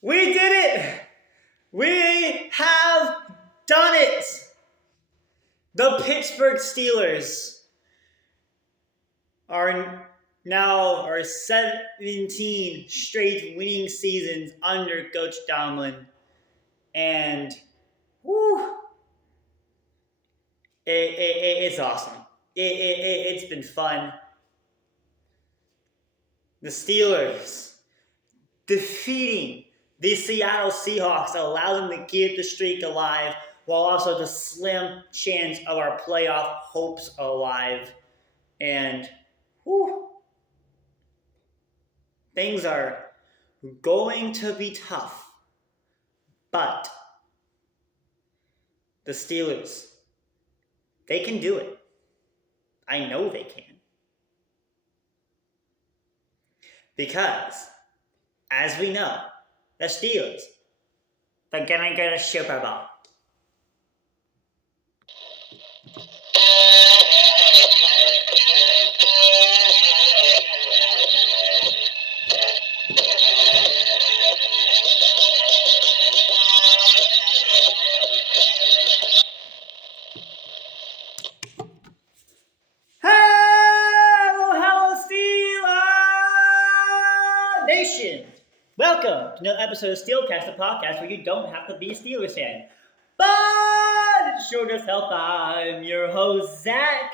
We did it! We have done it! The Pittsburgh Steelers are now 17 straight winning seasons under Coach Tomlin. And it's awesome. It's been fun. The Steelers defeating the Seattle Seahawks allowed them to keep the streak alive, while also the slim chance of our playoff hopes alive. And things are going to be tough. But the Steelers, they can do it. I know they can. Because, as we know, the Steelers, they're gonna get a Super Bowl. Hello, Steelers Nation! Welcome to another episode of Steelcast, the podcast where you don't have to be a Steelers fan. But it sure does help. I'm your host, Zach.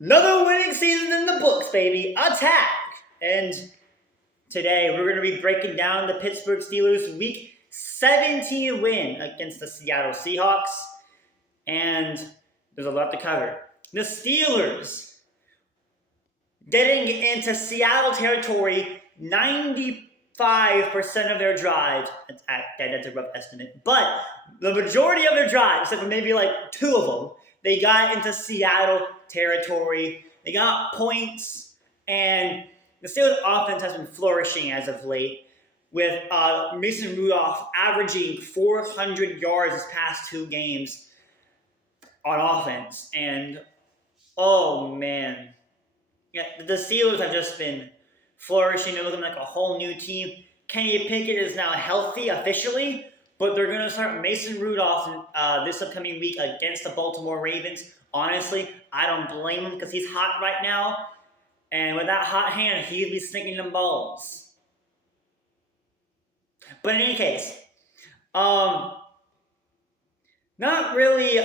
Another winning season in the books, baby. Attack! And today we're going to be breaking down the Pittsburgh Steelers' Week 17 win against the Seattle Seahawks. And there's a lot to cover. The Steelers getting into Seattle territory 95% of their drives. That's a rough estimate. But the majority of their drives, except for maybe like 2 of them, they got into Seattle territory. They got points. And the Steelers offense has been flourishing as of late, with Mason Rudolph averaging 400 yards his past 2 games on offense. And, oh man. Yeah, the Steelers have just been flourishing. They're looking like a whole new team. Kenny Pickett is now healthy officially, but they're going to start Mason Rudolph this upcoming week against the Baltimore Ravens. Honestly, I don't blame him because he's hot right now. And with that hot hand, he'd be sneaking them balls. But in any case, not really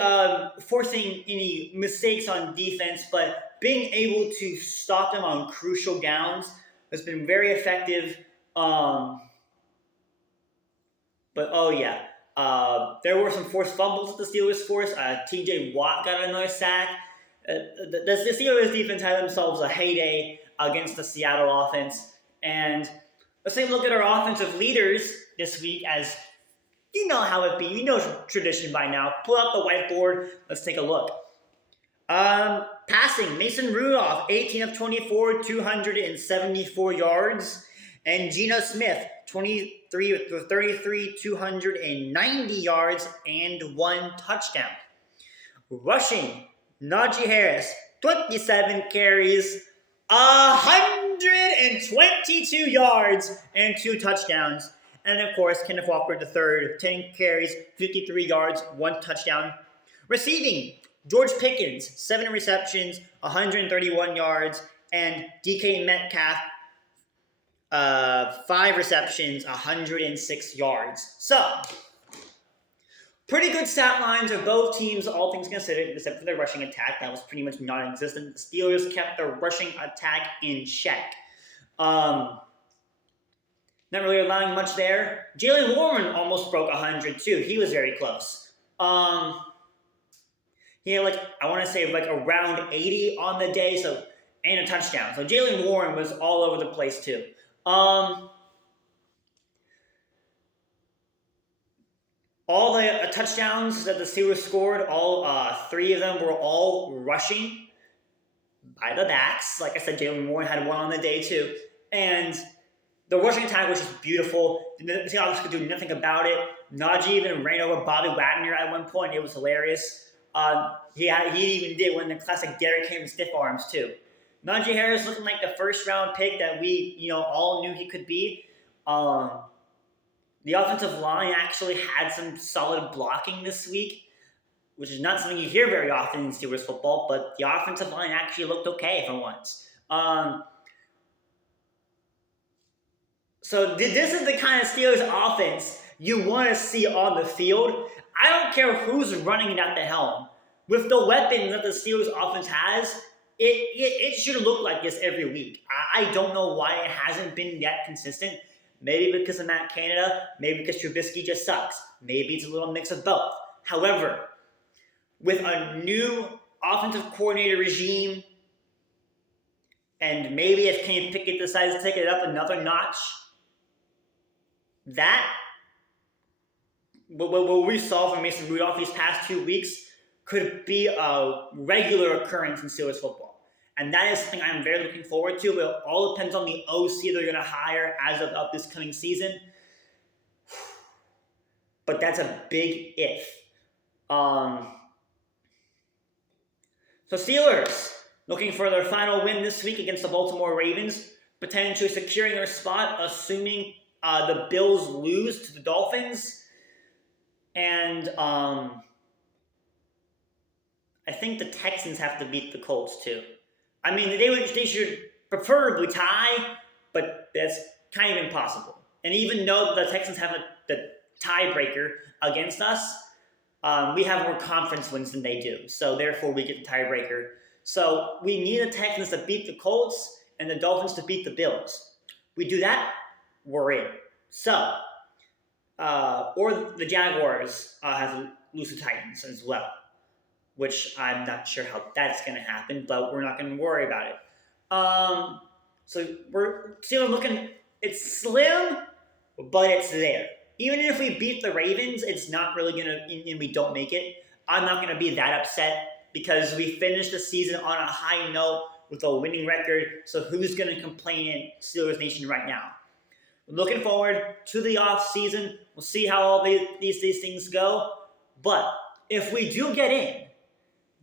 forcing any mistakes on defense, but being able to stop them on crucial downs has been very effective. But oh yeah, there were some forced fumbles that the Steelers forced. T.J. Watt got another sack. The Steelers defense had themselves a heyday against the Seattle offense. And let's take a look at our offensive leaders this week, as you know how it be. You know tradition by now. Pull out the whiteboard. Let's take a look. Passing, Mason Rudolph, 18 of 24, 274 yards. And Geno Smith, 23 of 33, 290 yards and 1 touchdown. Rushing, Najee Harris, 27 carries, 122 yards and 2 touchdowns. And of course, Kenneth Walker III, 10 carries, 53 yards, 1 touchdown. Receiving, George Pickens, 7 receptions, 131 yards, and DK Metcalf, 5 receptions, 106 yards. So, pretty good stat lines of both teams, all things considered, except for their rushing attack. That was pretty much non-existent. The Steelers kept their rushing attack in check. Not really allowing much there. Jalen Warren almost broke 100 too. He was very close. He had around 80 on the day, and a touchdown. So Jalen Warren was all over the place too. All the touchdowns that the Steelers scored, all 3 of them were all rushing by the backs. Like I said, Jalen Warren had 1 on the day too. And the rushing attack was just beautiful. The Seahawks could do nothing about it. Najee even ran over Bobby Wagner at one point. It was hilarious. He even did one of the classic Derrick Henry stiff arms too. Najee Harris looking like the first round pick that we all knew he could be. The offensive line actually had some solid blocking this week, which is not something you hear very often in Steelers football, but the offensive line actually looked okay for once. So this is the kind of Steelers offense you want to see on the field. I don't care who's running it at the helm. With the weapons that the Steelers offense has, it should look like this every week. I don't know why it hasn't been that consistent. Maybe because of Matt Canada, maybe because Trubisky just sucks. Maybe it's a little mix of both. However, with a new offensive coordinator regime, and maybe if Kenny Pickett decides to take it up another notch, that what we saw from Mason Rudolph these past 2 weeks could be a regular occurrence in Steelers football. And that is something I'm very looking forward to. It all depends on the OC they're going to hire as of this coming season. But that's a big if. So Steelers looking for their final win this week against the Baltimore Ravens, potentially securing their spot, assuming the Bills lose to the Dolphins. And I think the Texans have to beat the Colts too. I mean, they should preferably tie, but that's kind of impossible. And even though the Texans have the tiebreaker against us, we have more conference wins than they do. So therefore, we get the tiebreaker. So we need the Texans to beat the Colts and the Dolphins to beat the Bills. We do that, we're in. So, or the Jaguars have to lose to Titans as well, which I'm not sure how that's going to happen, but we're not going to worry about it. So we're still looking, it's slim, but it's there. Even if we beat the Ravens, it's not really going to, and we don't make it, I'm not going to be that upset because we finished the season on a high note with a winning record, so who's going to complain in Steelers Nation right now? Looking forward to the off season. We'll see how all these things go. But if we do get in,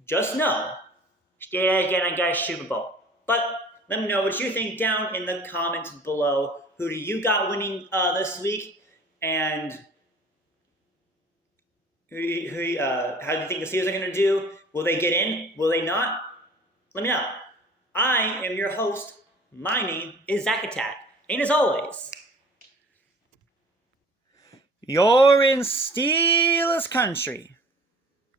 just know, Steelers gonna get a Super Bowl. But let me know what you think down in the comments below. Who do you got winning this week? And how do you think the Steelers are gonna do? Will they get in? Will they not? Let me know. I am your host. My name is Zach Attack. And as always, you're in Steelers country.